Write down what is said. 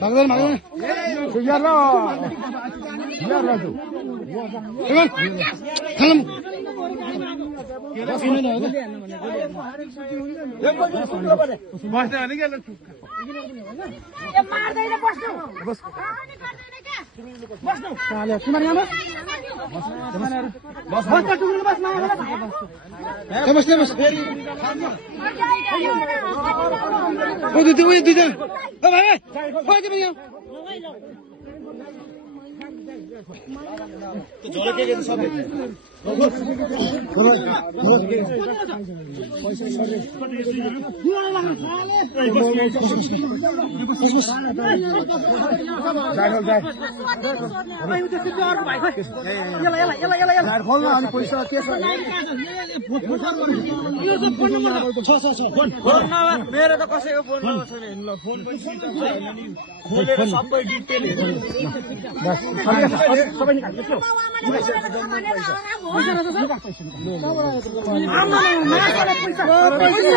Magdan. Sigarlo. Sigarlo tu. Teman. Kalam. बस्दैन नि के मार्दैन बस्नु बस बस्नु साले तिमीहरु यहाँ बस बस टुक्रुले बस मागेर बस फेरि ओ दुईजना ओ भाइ भाइ तिमी यहाँ झोले के सबै मेरो त कसैको फोन छैन ल फोन पनि स्विच अफ छैन नि खोलेर सबै डिटेल सबै निकाल्नु आमा पैसा